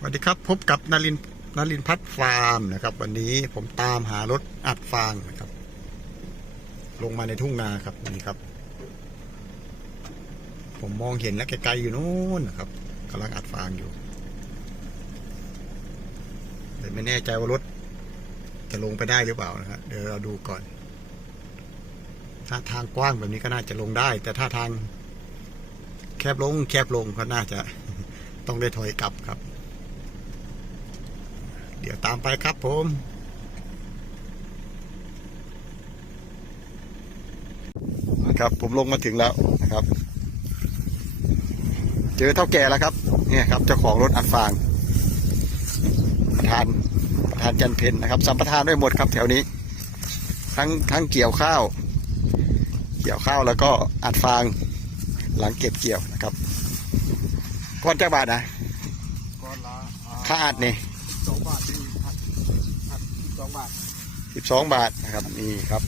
สวัสดีครับพบกับนารินนารินพัฒฟาร์มนะครับ วันนี้ผมตามหารถอัดฟางนะครับ ลงมาในทุ่งนาครับนี่ครับ ผมมองเห็นแล้วไกลๆอยู่นู้นนะครับกำลังอัดฟางอยู่แต่ไม่แน่ใจว่ารถจะลงไปได้หรือเปล่านะครับเดี๋ยวเราดูก่อน ถ้าทางกว้างแบบนี้ก็น่าจะลงได้ แต่ถ้าทางแคบลงแคบลงก็น่าจะต้องได้ถอยกลับครับ เดี๋ยวตามไปครับผมนะครับผมลงมาถึงแล้วนะครับ เจอเท่าแก่แล้วครับเนี่ยครับเจ้าของรถอัดฟาง ประธานประธานจันเพนนะครับสัมปทานด้วยหมดครับแถวนี้ ทั้งทั้งเกี่ยวข้าว เกี่ยวข้าวแล้วก็อัดฟางหลังเก็บเกี่ยวนะครับก้อนเจ้าบาทนะก้อนละค่าอัดนี่ สองบาทนี่พัดพัดสองบาทสิบสองบาทนะครับนี่ครับ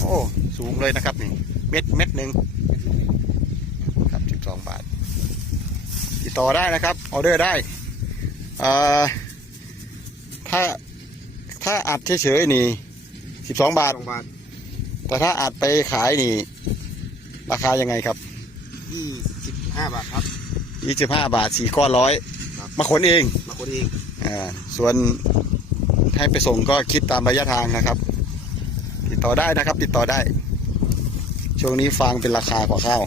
โอ้สูงเลยนะครับนี่เม็ดเม็ดหนึ่งครับสิบสองบาท ติดต่อได้นะครับออเดอร์ได้เอ่อถ้าถ้าอัดเฉยๆนี่สิบสองบาท สองบาทแต่ถ้าอัดไปขายนี่ ราคายังไงครับ ยี่สิบห้าบาทครับ ยี่สิบห้าบาทสี่ก้อนร้อยครับมาขนเองมาคนเองอ่าส่วนให้ไปส่งก็คิดตามระยะทางนะครับ ติดต่อได้นะครับ ติดต่อได้ ช่วงนี้ฟางเป็นราคากว่าข้าว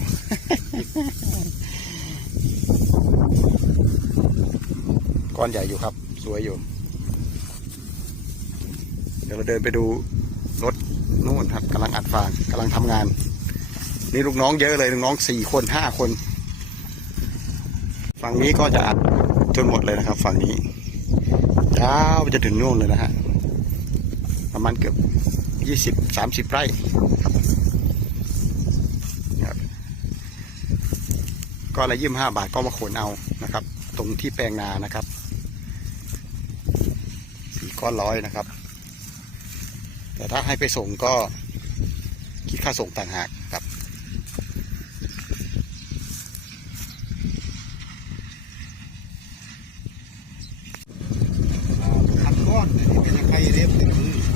ก้อนใหญ่อยู่ครับ สวยอยู่ เดี๋ยวเราเดินไปดูรถนู่นครับกำลังอัดฟางกำลังทำงาน นี่ลูกน้องเยอะเลยลูกน้องสี่คนห้าคน ฝั่งนี้ก็จะอัดจนหมดเลยนะครับ ฝั่งนี้ยาวจนถึงนู่นเลยนะฮะประมาณเกือบยี่สิบสามสิบไร่ครับก็ละยี่ห้าบาทก็มาขนเอานะครับ ตรงที่แปลงนานะครับสี่ก้อนร้อยนะครับ แต่ถ้าให้ไปส่งก็คิดค่าส่งต่างหากครับ พันก้อนแต่นี่เป็นยังไงเรียบเป็นมือ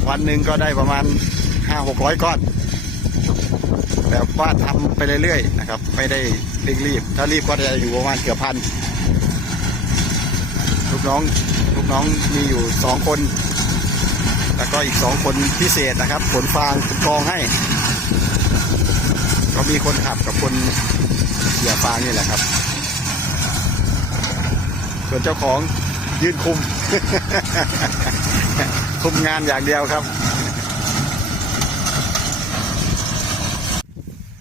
วันหนึ่งก็ได้ประมาณห้าหกร้อยก้อน แบบว่าทำไปเรื่อยๆนะครับ ไม่ได้ร่งรีบ ถ้ารีบก็จะอยู่ประมาณเกือบพันลูกน้องลูกน้องมีอยู่สองคน แล้วก็อีกสองคนพิเศษนะครับขนฟางกองให้ ก็มีคนขับกับคนเขี่ยฟางนี่แหละครับ ส่วนเจ้าของ ยืนคุม คุมงานอย่างเดียวครับ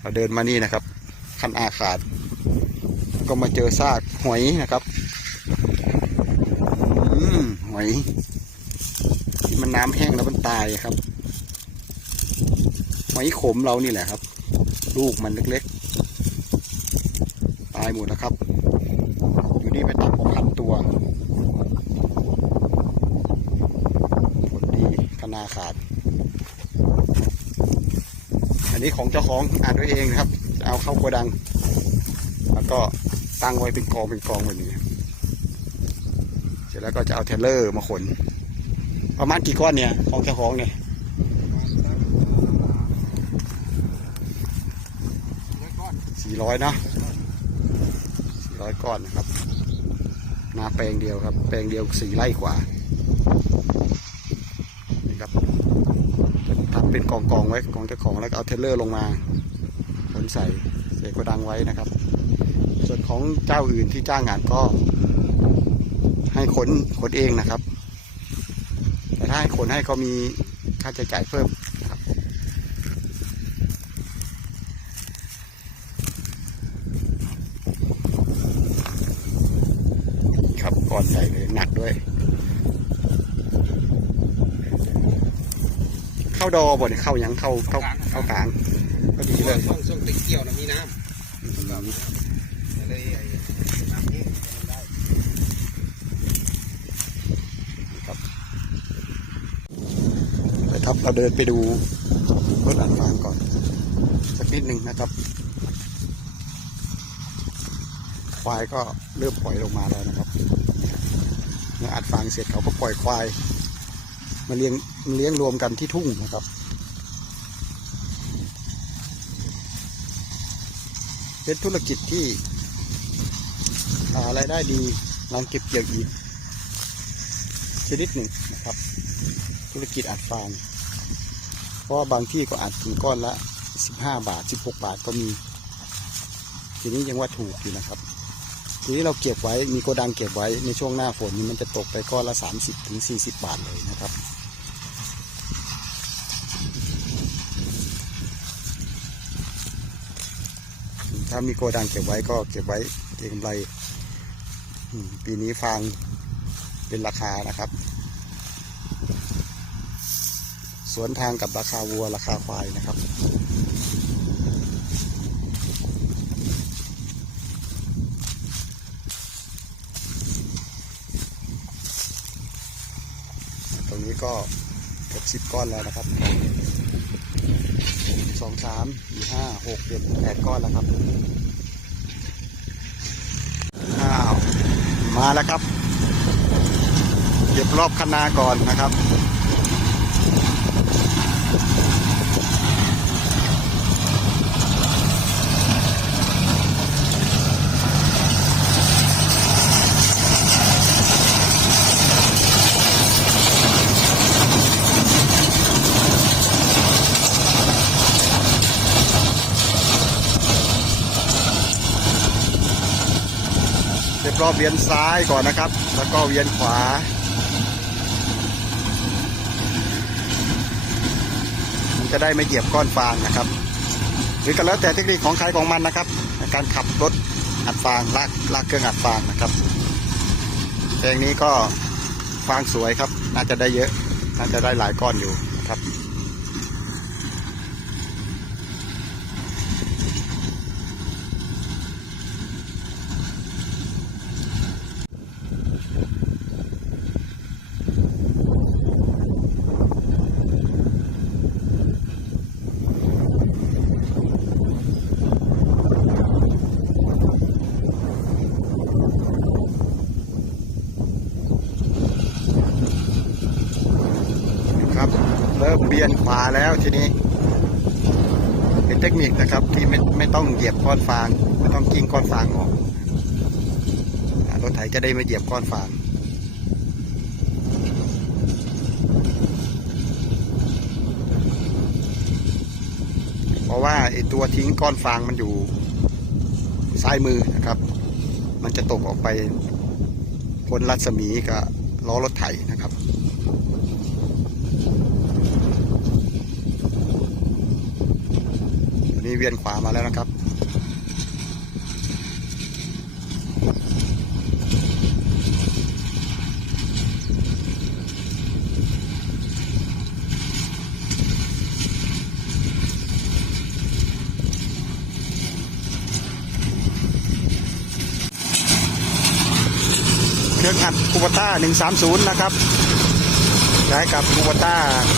เราเดินมานี่นะครับ คันอาขาด ก็มาเจอซากหอยนะครับอืมหอยที่มันน้ำแห้งแล้วมันตายครับหอยขมเรานี่แหละครับ ลูกมันเล็กๆ ตายหมดแล้วครับ อยู่นี่ไปตักพันตัว ผล ดีคณาขาด อันนี้ของเจ้าของอ่านด้วยเองนะครับจะเอาเข้าโกดัง แล้วก็ตั้งไว้เป็นกองเป็นกองแบบนี้ เสร็จแล้วก็จะเอาเทรลเลอร์มาขน ประมาณกี่ก้อนเนี่ยของเจ้าของเนี่ยร้อยก้อนสี่ร้อยเนาะสี่ร้อยก้อนนะครับนาแปลงเดียวครับ แปลงเดียวสี่ไร่กว่า นี่ครับทำ เป็นกองกองไว้ของเจ้าของแล้วก็เอาเทเลอร์ลงมาขนใส่ใส่โกดังไว้นะครับ ส่วนของเจ้าอื่นที่จ้างงานก็ ให้ขนขนเองนะครับ แต่ถ้าให้ขนให้ก็มีค่าใช้จ่ายเพิ่มนะครับครับก้อนใส่เลยหนักด้วย เข้าดอบ่เนี่ยเข้ายังเข้าเข้าเข้ากลางก็ดีเลยช่วงช่วงติดเกี่ยวนะมีน้ำก็มีน้ำเลยไอ้น้ำนี้มันได้นะครับเราเดินไปดูรถอัดฟางก่อนสักนิดหนึ่งนะครับควายก็เริ่มปล่อยลงมาแล้วนะครับเมื่ออัดฟางเสร็จเขาก็ปล่อยควาย มาเลี้ยงมาเลี้ยงรวมกันที่ทุ่งนะครับเป็นธุรกิจที่หารายได้ดีหลังเก็บเกี่ยวอีก ชนิดหนึ่งนะครับ ธุรกิจอัดฟางเพราะบางที่ก็อัดถึงก้อนละ 15 บาท 16 บาทก็มี ทีนี้ยังว่าถูกอยู่นะครับ ทีนี้เราเก็บไว้มีโกดังเก็บไว้ในช่วงหน้าฝนมันจะตกไปก้อนละ 30ถึง40 บาทเลยนะครับ ถ้ามีโกดังเก็บไว้ก็เก็บไว้เก็งกำไร ปีนี้ฟางเป็นราคานะครับ สวนทางกับราคาวัวราคาควายนะครับตรงนี้ก็เกือบสิบก้อนแล้วนะครับ สองสามสี่ห้าหกเจ็ดแปดก้อนแล้วครับอ้าวมาแล้วครับ เก็บรอบคณาก่อนนะครับ เรียบรอบเวียนซ้ายก่อนนะครับ แล้วก็เวียนขวา มันจะได้ไม่เหยียบก้อนฟางนะครับ หรือก็แล้วแต่เทคนิคของใครของมันนะครับในการขับรถอัดฟางลากลากเครื่องอัดฟางนะครับแปลงนี้ก็ฟางสวยครับ น่าจะได้เยอะ น่าจะได้หลายก้อนอยู่นะครับ เริ่มเบี ยนขวาแล้วทีนี้ เป็นเทคนิคนะครับที่ไม่ไม่ต้องเหยียบก้อนฟาง ไม่ต้องกิ้งก้อนฟางออกอ่ารถไถจะได้ไม่เหยียบก้อนฟางเพราะว่าไอตัวทิ้งก้อนฟางมันอยู่ซ้ายมือนะครับ มันจะตกออกไปพ้นรัศมีกับล้อรถไถนะครับ ตอ นี้เวียนขวามาแล้วนะครับ เครื่องอัดคูบต้า130 นะครับใช้กับคูบต้า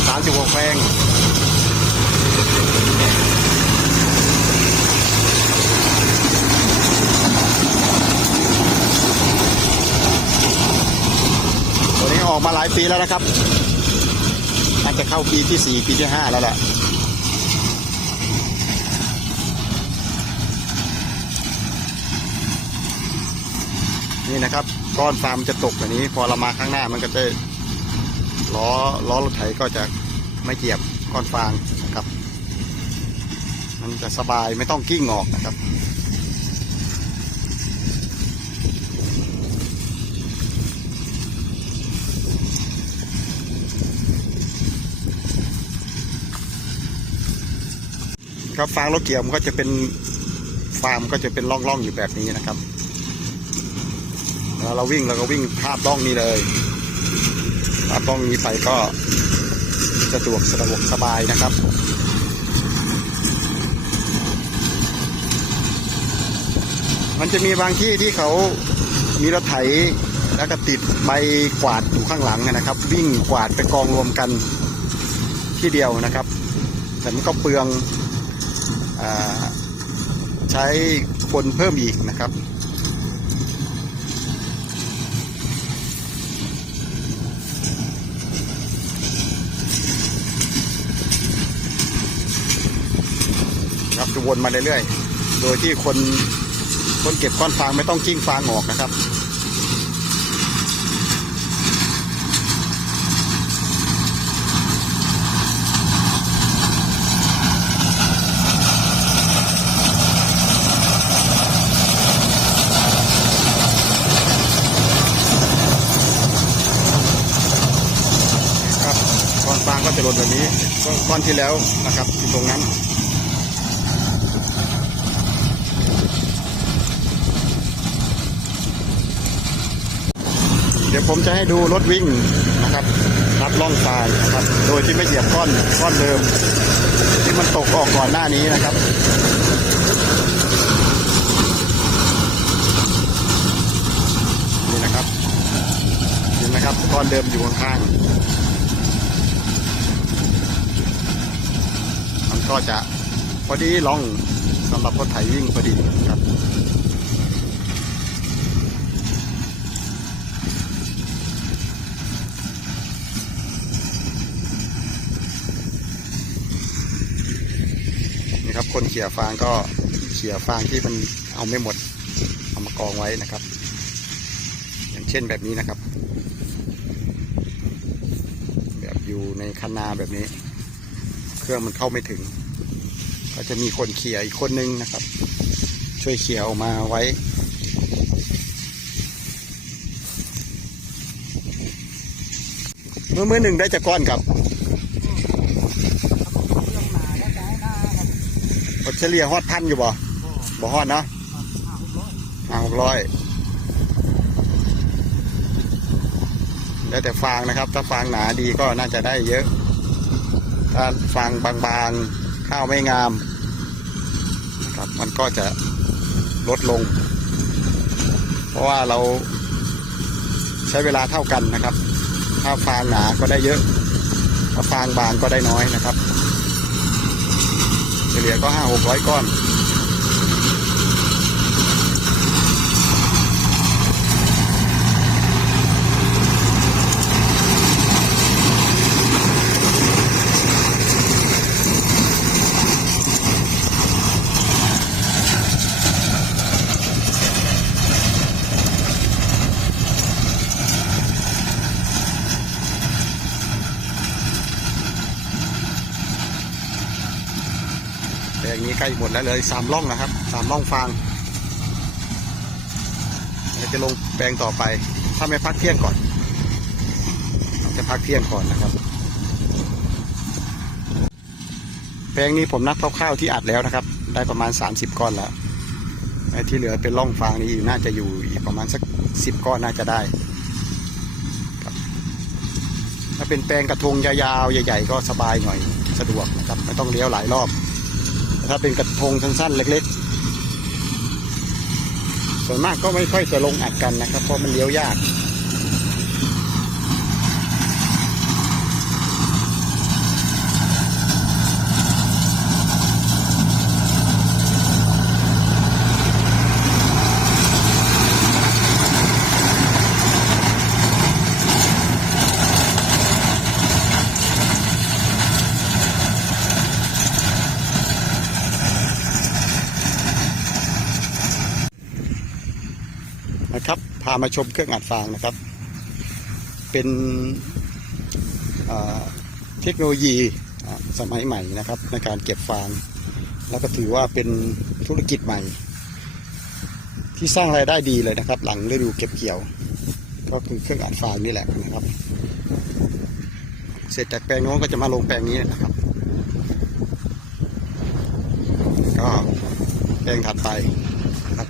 36แพง ตัวนี้ ออกมาหลายปีแล้วนะครับน่าจะเข้าปีที่สี่ปีที่ห้าแล้วแหละนี่นะครับก้อนฟาร์มจะตกแบบนี้ พอเรามาข้างหน้ามันก็จะล้อล้อรถไถก็จะไม่เหยียบก้อนฟางนะครับ มันจะสบายไม่ต้องกิ้งออกนะครับ ครับฟางรถเกี่ยวมันก็จะเป็นฟาร์มก็จะเป็นร่องๆอยู่แบบนี้นะครับแล้วเราวิ่งเราก็วิ่งภาพร่องนี้เลยภาพร่องนี้ไปก็สะดวกสะดวกสบายนะครับมันจะมีบางที่ที่เขามีรถไถแล้วก็ติดใบกวาดอยู่ข้างหลังนะครับ วิ่งกวาดไปกองรวมกันที่เดียวนะครับ แต่มันก็เปลือง ใช้คนเพิ่มอีกนะครับ ครับจะวนมาเรื่อยๆ โดยที่คนคนเก็บก้อนฟางไม่ต้องกิ้งฟางออกนะครับ ฟางก็จะหล่นแบบนี้ก้อนที่แล้วนะครับอยู่ตรงนั้นเดี๋ยวผมจะให้ดูรถวิ่งนะครับรับล่องทรายนะครับ โดยที่ไม่เหยียบก้อนก้อนเดิม ที่มันตกออกก่อนหน้านี้นะครับนี่นะครับเห็นไหมครับก้อนเดิมอยู่ข้างๆมัน ก็จะพอดีลองสำหรับรถไถวิ่งพอดีครับนี่ครับคนเขี่ยฟางก็เขี่ยฟางที่มันเอาไม่หมดเอามากองไว้นะครับ อย่างเช่นแบบนี้นะครับ แบบอยู่ในคันนาแบบนี้ เครื่องมันเข้าไม่ถึง ก็จะมีคนเขี่ยอีกคนนึงนะครับ ช่วยเขี่ยออกมาไว้ เมื่อเมื่อหนึ่งได้จะก้อนครับผลเฉลี่ยฮอดพันอยู่บ่บ่ฮอดเนาะห้าหกร้อยแล้วแต่ฟางนะครับ ถ้าฟางหนาดีก็น่าจะได้เยอะ ถ้าฟางบางๆ ข้าวไม่งามนะครับมันก็จะลดลง เพราะว่าเราใช้เวลาเท่ากันนะครับ ถ้าฟางหนาก็ได้เยอะ ถ้าฟางบางก็ได้น้อยนะครับเฉลี่ยก็ห้าหกร้อยก้อน แต่อย่างนี้ใก ล้หมดแล้วเลยสามร่องนะครับสามร่องฟางจะลงแปลงต่อไป ถ้าไม่พักเที่ยงก่อน จะพักเที่ยงก่อนนะครับ แปลงนี้ผมนับคร่าวๆที่อัดแล้วนะครับ ได้ประมาณ 30 ก้อนแล้วไอ้ที่เหลือเป็นร่องฟางนี้น่าจะอยู่อีกประมาณสักสิบก้อนน่าจะได้ครับถ้าเป็นแปลงกระทงยาวๆใหญ่ ๆ ก็สบายหน่อยสะดวกนะครับไม่ต้องเลี้ยวหลายรอบ แต่ถ้าเป็นกระทงสั้นๆเล็กๆ ส่วนมากก็ไม่ค่อยจะลงอัดกันนะครับ เพราะมันเลี้ยวยาก นะครับ พามาชมเครื่องอัดฟางนะครับ เป็นเทคโนโลยีสมัยใหม่นะครับ ในการเก็บฟาง แล้วก็ถือว่าเป็นธุรกิจใหม่ ที่สร้างรายได้ดีเลยนะครับ หลังฤดูเก็บเกี่ยว ก็คือเครื่องอัดฟางนี่แหละนะครับ เสร็จจากแปลงโน้นก็จะมาลงแปลงนี้นะครับ ก็แปลงถัดไปนะครับ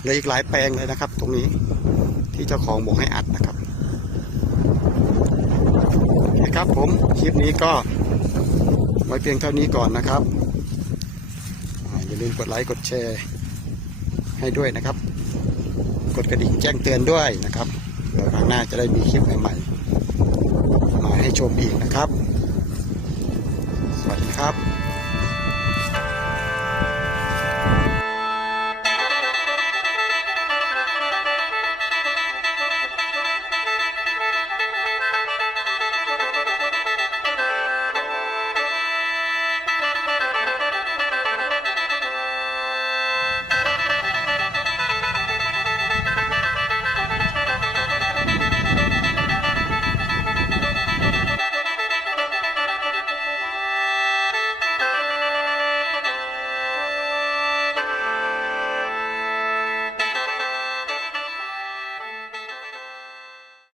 เหลืออีกหลายแปลงเลยนะครับ ตรงนี้ ที่เจ้าของบอกให้อัดนะครับโอเครับผมคลิปนี้ก็ไว้เพียงเท่านี้ก่อนนะครับอย่าลืมกดไลค์กดแชร์ให้ด้วยนะครับ กดกระดิ่งแจ้งเตือนด้วยนะครับเดี๋ยวครั้งหน้าจะได้มีคลิปใหม่ๆมาให้ชมอีกนะครับ สวัสดีครับ